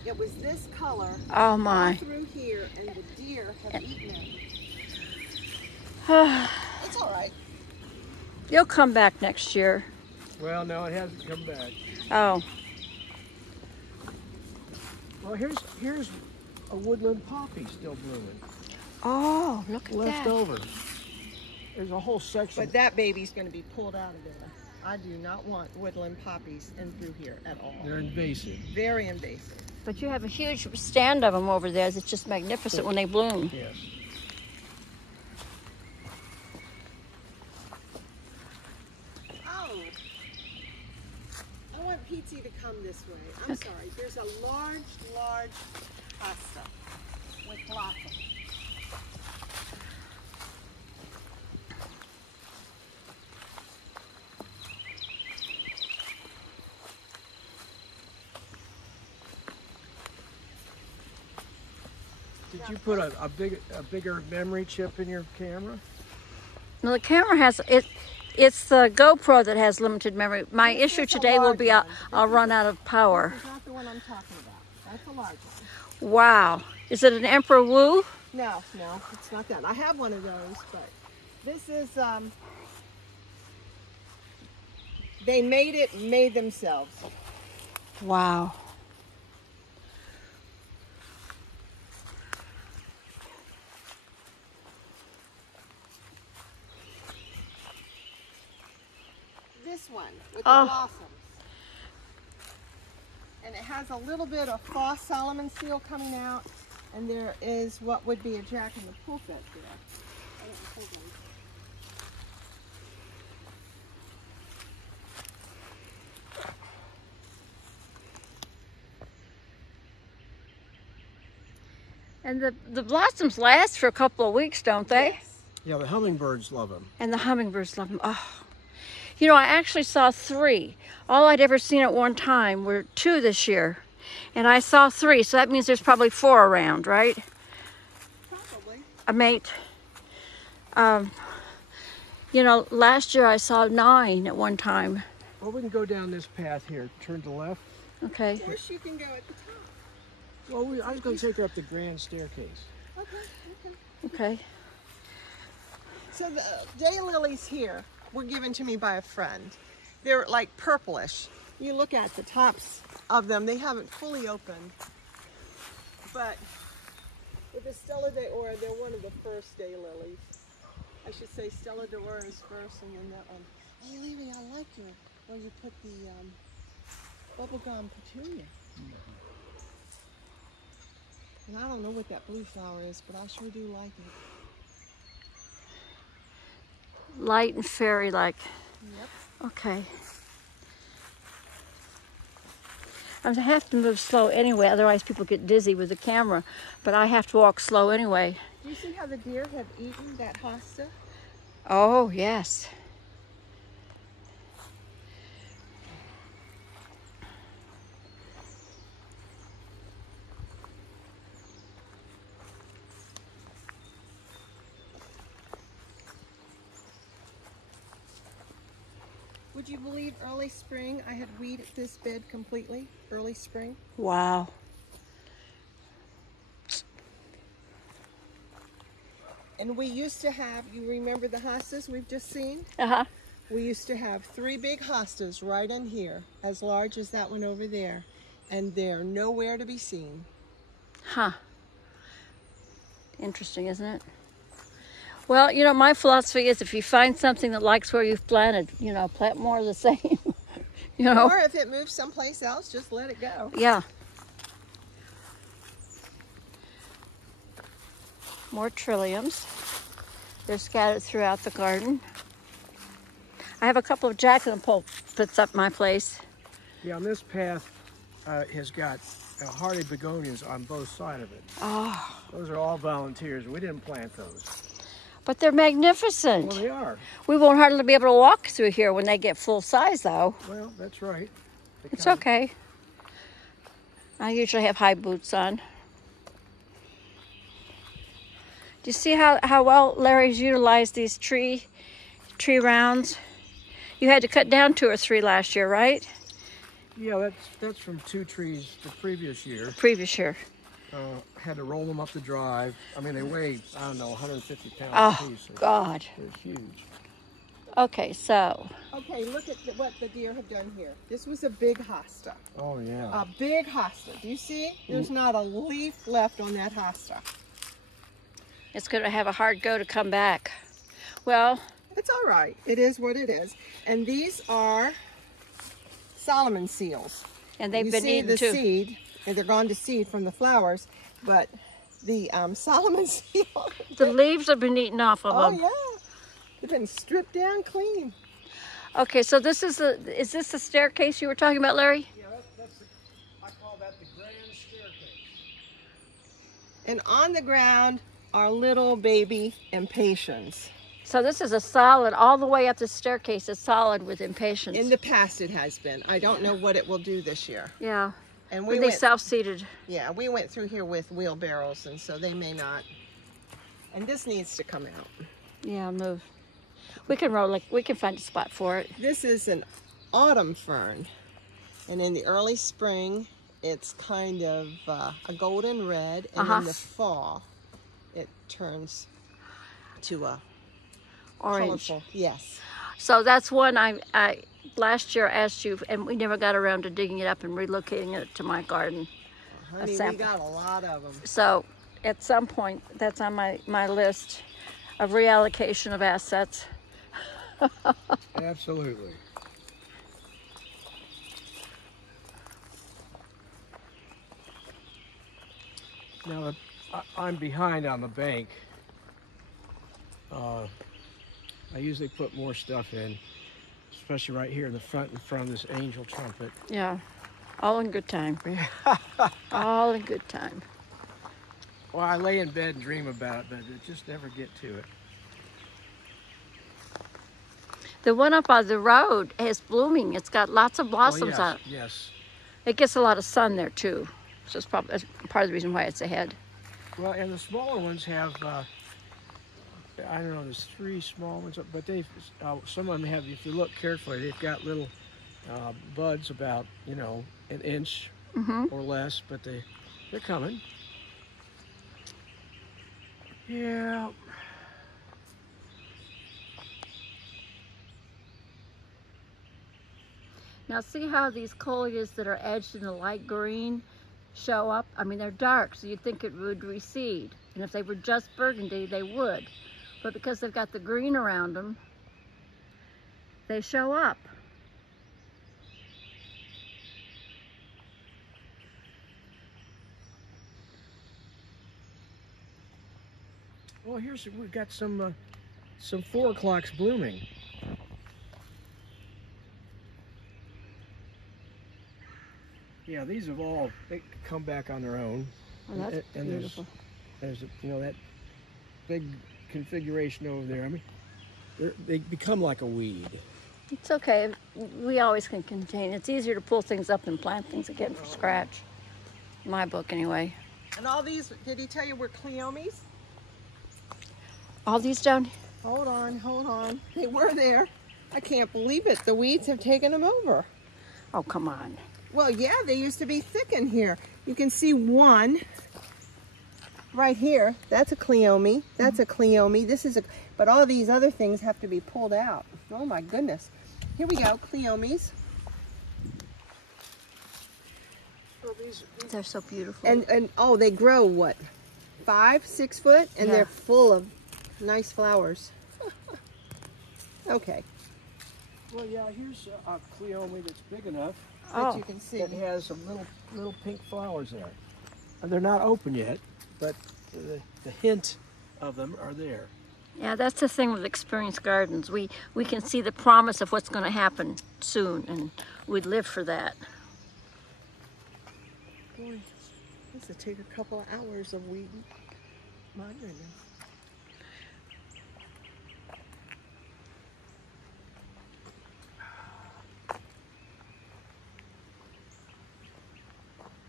it was this color Oh all my. through here, and the deer have eaten it. It's all right. You'll come back next year. Well, no, it hasn't come back. Oh. Well, here's a woodland poppy still blooming. Oh, look at Left that. over. There's a whole section. But that baby's going to be pulled out of there. I do not want woodland poppies in through here at all. They're invasive. Very invasive. But you have a huge stand of them over there. It's just magnificent when they bloom. Yes. Oh, I want Pizzi to come this way. I'm sorry. There's a large pasta with blossoms. Did you put a bigger memory chip in your camera? Now the camera has it. It's the GoPro that has limited memory. My This issue is a today will large be one. I'll run out of power. This is not the one I'm talking about. That's a large one. Wow. Is it an Emperor Wu? No, it's not that. I have one of those, but this is, they made themselves. Wow. This one with the Oh. blossoms. And it has a little bit of false Solomon seal coming out, and there is what would be a jack in the pulpit there. And the blossoms last for a couple of weeks, don't they? Yes. Yeah, the hummingbirds love them. And the hummingbirds love them. Oh. You know, I actually saw 3. All I'd ever seen at one time were 2 this year. And I saw 3, so that means there's probably 4 around, right? Probably. A mate. You know, last year I saw 9 at one time. Well, we can go down this path here. Turn to the left. Okay. Of course, you can go at the top. Well, I was going to take her up the grand staircase. Okay. Okay. So the daylilies here were given to me by a friend. They're like purplish. You look at the tops of them, they haven't fully opened. But with the Stella d'Or, they're one of the first daylilies. I should say Stella d'Or is first, and then that one. Oh, Levy, I like where you put the bubblegum petunia. And I don't know what that blue flower is, but I sure do like it. Light and fairy-like. Yep. Okay. I have to move slow anyway, otherwise people get dizzy with the camera. But I have to walk slow anyway. Do you see how the deer have eaten that hosta? Oh, yes. Would you believe early spring I had weeded this bed completely? Early spring. Wow. And we used to have, you remember the hostas we've just seen? Uh-huh. We used to have 3 big hostas right in here, as large as that one over there. And they're nowhere to be seen. Huh. Interesting, isn't it? Well, you know, my philosophy is if you find something that likes where you've planted, you know, plant more of the same. You know? Or if it moves someplace else, just let it go. Yeah. More trilliums. They're scattered throughout the garden. I have a couple of jack-in-the-pulpits up my place. Yeah, and this path has got hardy begonias on both sides of it. Oh, Those are all volunteers. We didn't plant those. but they're magnificent. Well, they are. We won't hardly be able to walk through here when they get full size, though. Well, that's right. It's okay. I usually have high boots on. Do you see how well Larry's utilized these tree rounds? You had to cut down 2 or 3 last year, right? Yeah, that's from 2 trees the previous year. Previous year. Had to roll them up the drive. I mean, they weigh, I don't know, 150 pounds Oh, apiece. God. They're huge. Okay, so. Okay, look at what the deer have done here. This was a big hosta. Oh, yeah. A big hosta. Do you see? There's not a leaf left on that hosta. It's going to have a hard go to come back. Well, It's all right. It is what it is. And these are Solomon seals. and they've you been see eaten the too. seed, and they're gone to seed from the flowers, but the Solomon seal. The leaves have been eaten off of Oh them. yeah, they've been stripped down clean. Okay, so this is is this the staircase you were talking about, Larry? Yeah, I call that the grand staircase. And on the ground are little baby impatiens. So this is a solid, all the way up the staircase is solid with impatiens. In the past it has been. I don't know what it will do this year. Yeah. And Were they self-seated? Yeah, we went through here with wheelbarrows, and so they may not. And this needs to come out. Yeah, move. We can we can find a spot for it. This is an autumn fern, and in the early spring it's kind of a golden red, and in the fall it turns to a Orange. colorful. Yes. So that's one I last year asked you, and we never got around to digging it up and relocating it to my garden. Honey, we got a lot of them. So at some point, that's on my list of reallocation of assets. Absolutely. Now, I'm behind on the bank. I usually put more stuff in, especially right here in the front of this angel trumpet. Yeah, all in good time. All in good time. Well, I lay in bed and dream about it, but I just never get to it. The one up on the road is blooming. It's got lots of blossoms on it. Yes. It gets a lot of sun there too. So it's probably that's part of the reason why it's ahead. Well, and the smaller ones have, I don't know, there's 3 small ones, but some of them have, if you look carefully, they've got little buds about, an inch or less, but they're coming. Yeah. Now see how these coleus that are edged in a light green show up? I mean, they're dark, so you'd think it would recede. And if they were just burgundy, they would. But because they've got the green around them, they show up. Well, we've got some 4 o'clocks blooming. Yeah, these have all, they come back on their own. Oh, that's and beautiful. There's that big configuration over there. I mean, they become like a weed. It's okay. We always can contain. It's easier to pull things up than plant things again from scratch. In my book, anyway. And all these, did he tell you were cleomes? All these down? Hold on. They were there. I can't believe it. The weeds have taken them over. Oh, come on. Well, yeah, they used to be thick in here. You can see one right here. That's a cleome. That's a cleome. This is but all these other things have to be pulled out. Oh my goodness. Here we go, cleomes. Well, They're so beautiful. And oh, they grow what? 5, 6 foot, and Yeah. they're full of nice flowers. Okay. well, yeah, here's a cleome that's big enough That you can see. that has some little pink flowers there. And they're not open yet, but the hint of them are there. Yeah, that's the thing with experienced gardens. We can see the promise of what's going to happen soon, and we'd live for that. Boy, this would take a couple of hours of weeding. My goodness.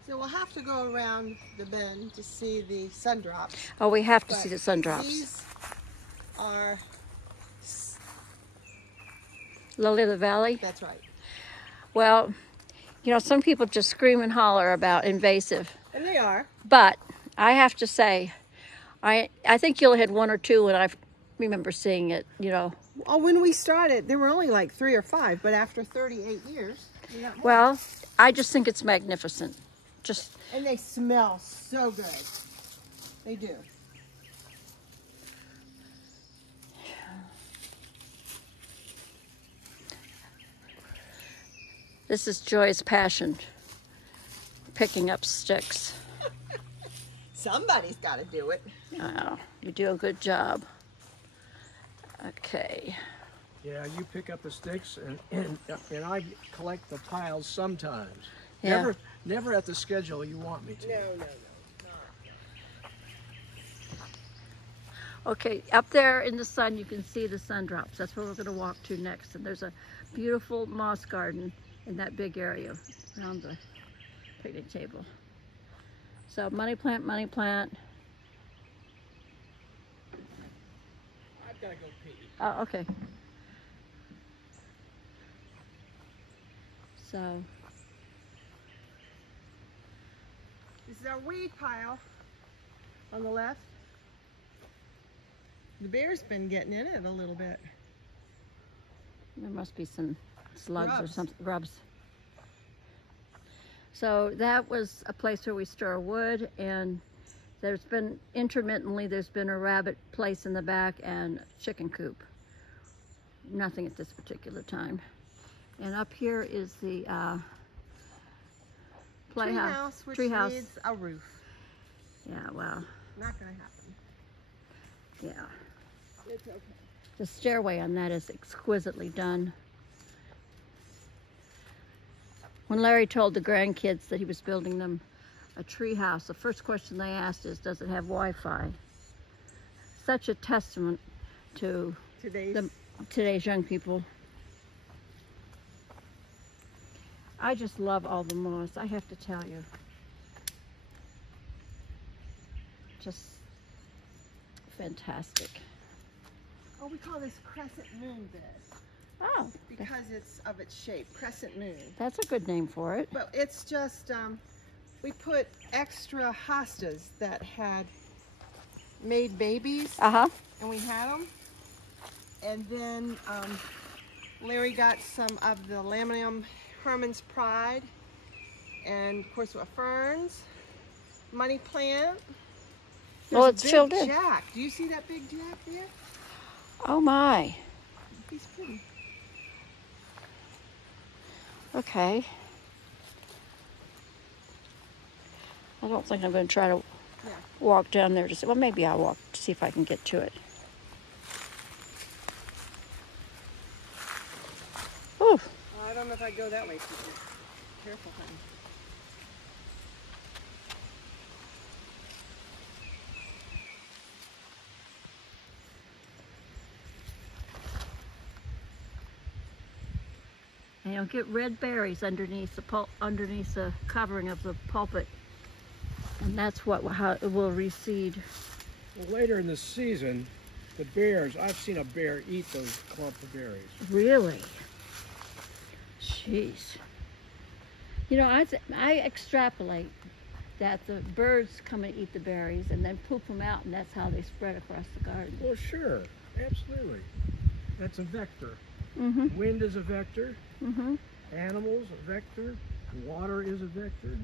So we'll have to go around the bend to see the sun drops. Oh, we have to But see the sun drops. These are, Lily of the Valley. that's right. Well, you know, some people just scream and holler about invasive. And they are. But I have to say, I think you only had 1 or 2 when I remember seeing it, you know. Well, when we started, there were only like 3 or 5, but after 38 years, we got more. Well, I just think it's magnificent. Just, And they smell so good. They do. this is Joy's passion, picking up sticks. Somebody's got to do it. Oh, you do a good job. Okay. Yeah, you pick up the sticks, and I collect the piles sometimes. Yeah. Never at the schedule you want me to. No. Okay, up there in the sun, you can see the sun drops. That's where we're going to walk to next. And there's a beautiful moss garden in that big area around the picnic table. So money plant, money plant. I've got to go pee. Oh, okay. So, This is our weed pile on the left. The bear's been getting in it a little bit. there must be some slugs or Grubs. something, grubs. So that was a place where we store wood, and there's been, intermittently, there's been a rabbit place in the back and a chicken coop. Nothing at this particular time. And up here is the playhouse. Treehouse, which Treehouse. needs a roof. Yeah, well, Not gonna happen. yeah. It's okay. The stairway on that is exquisitely done. When Larry told the grandkids that he was building them a tree house, the first question they asked is, does it have Wi-Fi? Such a testament to today's young people. I just love all the moss, I have to tell you. Just fantastic. Oh, we call this crescent moon bed. Oh, because it's of its shape, crescent moon. that's a good name for it. But it's just, we put extra hostas that had made babies, Uh-huh. and we had them. And then Larry got some of the Laminium Herman's Pride, and of course, ferns, money plant. Well, There's it's a big filled in. jack. Do you see that big jack there? Oh my. He's pretty. Okay. I don't think I'm going to try to Yeah. walk down there to see. Well, maybe I'll walk to see if I can get to it. Oh, I don't know if I go that way. Careful, honey. and you'll get red berries underneath the covering of the pulpit, and that's how it will reseed. Well, later in the season, the bears, I've seen a bear eat those clump of berries. Really? Jeez. You know, I extrapolate that the birds come and eat the berries and then poop them out, and that's how they spread across the garden. Well, sure, absolutely. That's a vector. Mm-hmm. Wind is a vector. Mm-hmm. Animals, a vector. Water is a vector.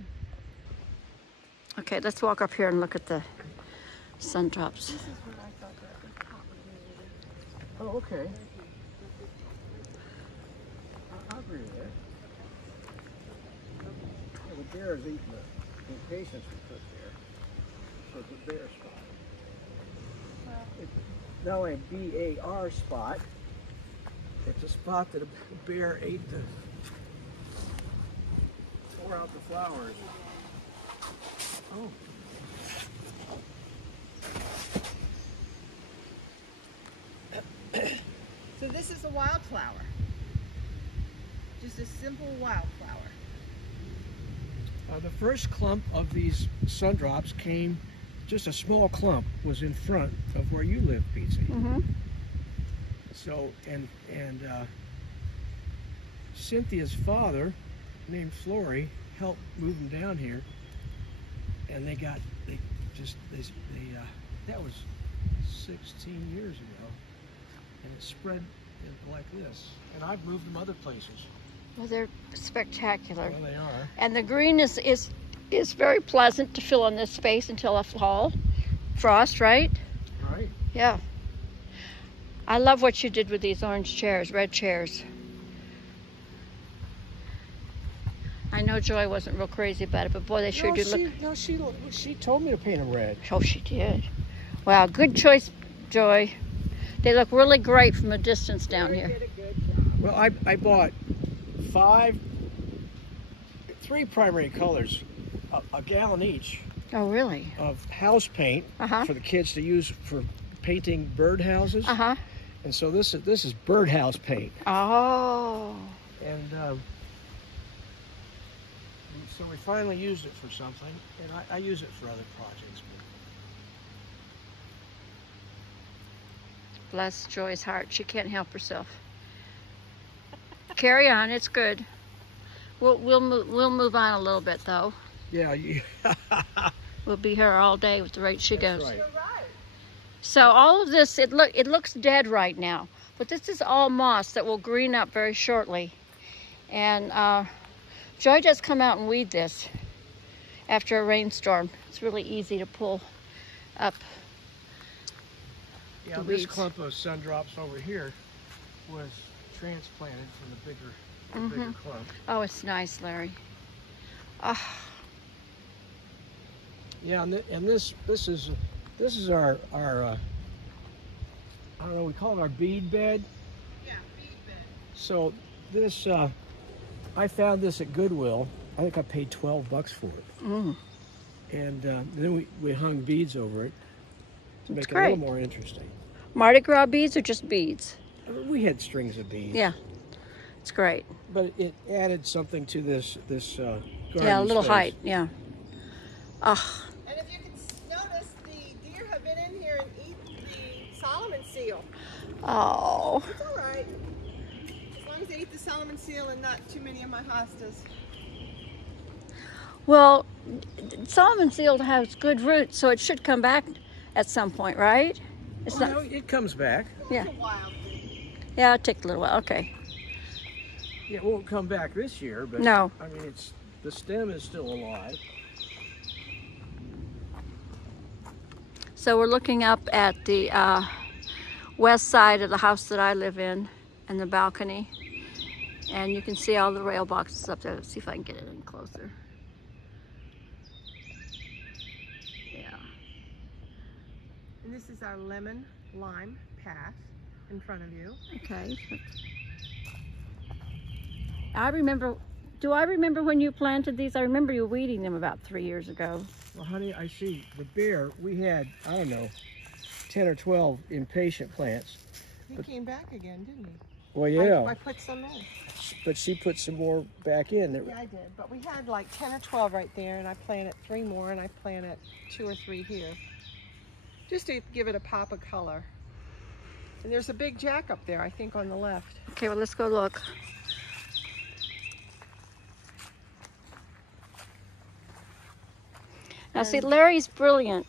Okay, let's walk up here and look at the sun drops. This is what I thought that was probably. Oh, okay. I agree with that. Yeah, the bear is eating the impatiens we put there. So it's a bear spot. It's not only a B-A-R spot, it's a spot that a bear ate tore out the flowers. Oh. So this is a wildflower. Just a simple wildflower. The first clump of these sundrops came, just a small clump was in front of where you live, Betsy. Mm-hmm. So, and Cynthia's father, named Flory, helped move them down here, and that was 16 years ago, and it spread like this. And I've moved them other places. Well, they're spectacular. Well, they are. And the green is very pleasant to fill in this space until the fall frost, right? Right. Yeah. I love what you did with these orange chairs, red chairs. I know Joy wasn't real crazy about it, but boy, they sure did look. No, she told me to paint them red. Oh, she did. Wow, good choice, Joy. They look really great from a distance down here. Well, I bought 3 primary colors, a gallon each, Oh, really? of house paint for the kids to use for painting birdhouses. Uh-huh. And so this is birdhouse paint. Oh. And so we finally used it for something, and I use it for other projects. Bless Joy's heart. She can't help herself. Carry on. It's good. We'll move on a little bit, though. Yeah. We'll be here all day with the rate she That's goes. right. So all of this, it looks dead right now, but this is all moss that will green up very shortly. And Joy does come out and weed this after a rainstorm. It's really easy to pull up. Yeah, this clump of sundrops over here was transplanted from the bigger clump. Oh, it's nice, Larry. Ah. Yeah, and this is our I don't know, we call it our bead bed. Yeah, bead bed. So this I found this at Goodwill. I think I paid $12 for it. Mm. And then we hung beads over it to make it a great. little more interesting. Mardi Gras beads or just beads? We had strings of beads. Yeah, it's great. But it added something to this garden Yeah, a little space. height, yeah. Ah. And if you can notice, the deer have been in here and eaten the Solomon seal. Oh. It's all right. long as they eat the Solomon seal and not too many of my hostas. Well, Solomon seal has good roots, so it should come back at some point, right? It's Oh, no, it comes back. Yeah. It's a while. Yeah, it takes a little while. Okay. Yeah, it won't come back this year, but No. I mean, the stem is still alive. So we're looking up at the west side of the house that I live in, and the balcony, and you can see all the rail boxes up there. Let's see if I can get it in closer. Yeah. And this is our lemon lime path in front of you. Okay. I remember. Do I remember when you planted these? I remember you weeding them about 3 years ago. Well, honey, I see the bear. We had, I don't know, 10 or 12 impatient plants. He came back again, didn't he? Well, yeah, I put some in. but she put some more back in. Yeah, I did. But we had like 10 or 12 right there, and I planted 3 more, and I planted 2 or 3 here. Just to give it a pop of color. And there's a big jack up there, I think, on the left. Okay, well, let's go look. Now, see, Larry's brilliant.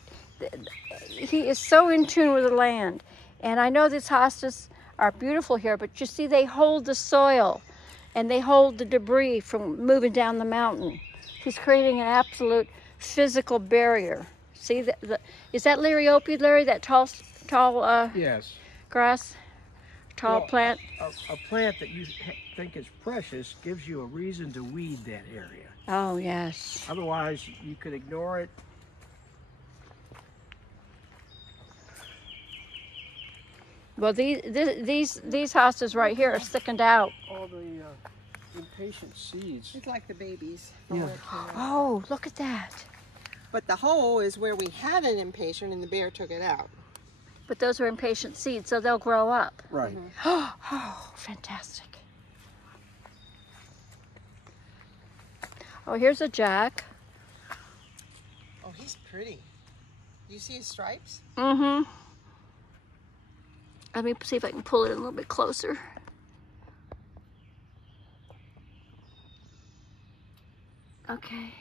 He is so in tune with the land. And I know these hostas are beautiful here, but you see, they hold the soil and they hold the debris from moving down the mountain. He's creating an absolute physical barrier. See, is that Liriope, Larry, that tall Yes. grass, tall Well, plant? A plant that you think is precious gives you a reason to weed that area. Oh, yes. Otherwise, you could ignore it. Well, these hostas right here are thickened out. All the impatient seeds. It's like the babies. Yeah. Oh, look at that. But the hole is where we had an impatient, and the bear took it out. But those are impatient seeds, so they'll grow up. Right. Oh, fantastic. Oh, here's a jack. Oh, he's pretty. You see his stripes? Mm-hmm. Let me see if I can pull it a little bit closer. Okay.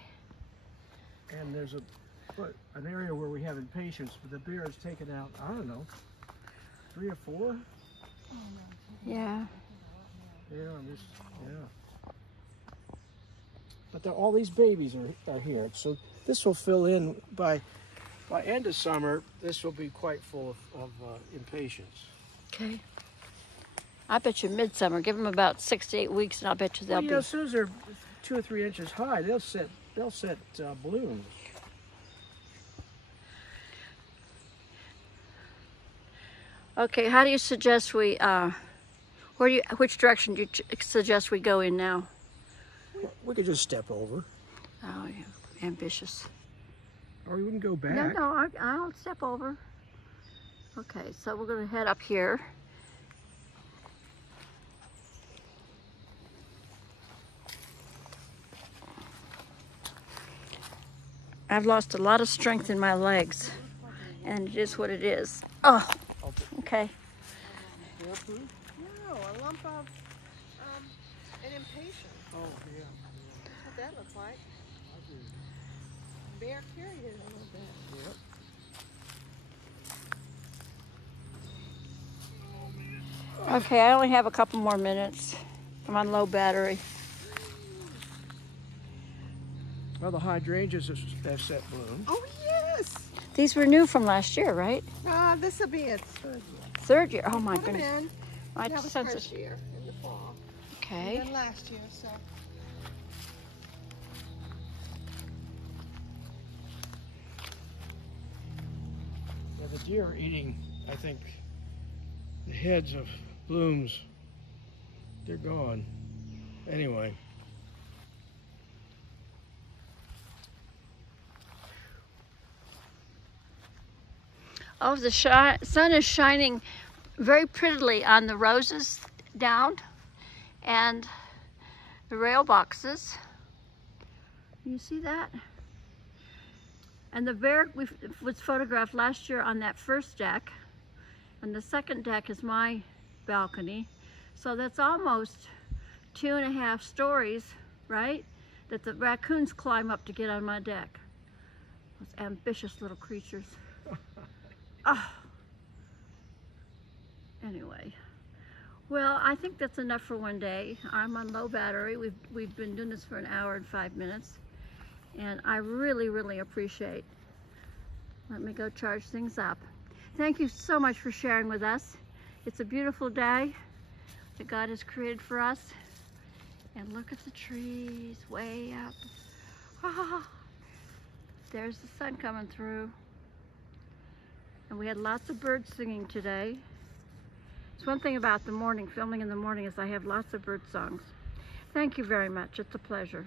And there's an area where we have impatiens, but the bear has taken out, I don't know, 3 or 4? Yeah. Yeah, but all these babies are here, so this will fill in by end of summer. This will be quite full of impatiens. Okay. I bet you midsummer. Give them about 6 to 8 weeks, and I'll bet you they'll Well, be. as soon as they're 2 or 3 inches high, they'll set blooms. Okay. How do you suggest we? Which direction do you suggest we go in now? We could just step over, Oh, yeah. Ambitious. or we can go back. No, I'll step over. Okay, so we're going to head up here. I've lost a lot of strength in my legs, and it is what it is. Oh, okay. No, a lump of an impatient. Oh, yeah. That's what that looks like. Bear carried it a little bit. Yep. Okay, I only have a couple more minutes. I'm on low battery. Well, the hydrangeas have set bloom. Oh, yes. These were new from last year, right? This will be its 3rd year. 3rd year. Oh my Put 'em goodness. in. My That was sense first of. year in the fall. Okay. And then last year, so. Yeah, the deer are eating, I think, the heads of blooms. They're gone. Anyway. Oh, the sun is shining very prettily on the roses down and the rail boxes. You see that? And the bear was photographed last year on that first deck, and the second deck is my balcony. So that's almost 2.5 stories, right? That the raccoons climb up to get on my deck. Those ambitious little creatures. Oh. Anyway, well, I think that's enough for one day. I'm on low battery. We've been doing this for 1 hour and 5 minutes, and I really, really appreciate. Let me go charge things up. Thank you so much for sharing with us. It's a beautiful day that God has created for us. And look at the trees way up. Ah, there's the sun coming through. And we had lots of birds singing today. It's one thing about the morning, filming in the morning, is I have lots of bird songs. Thank you very much. It's a pleasure.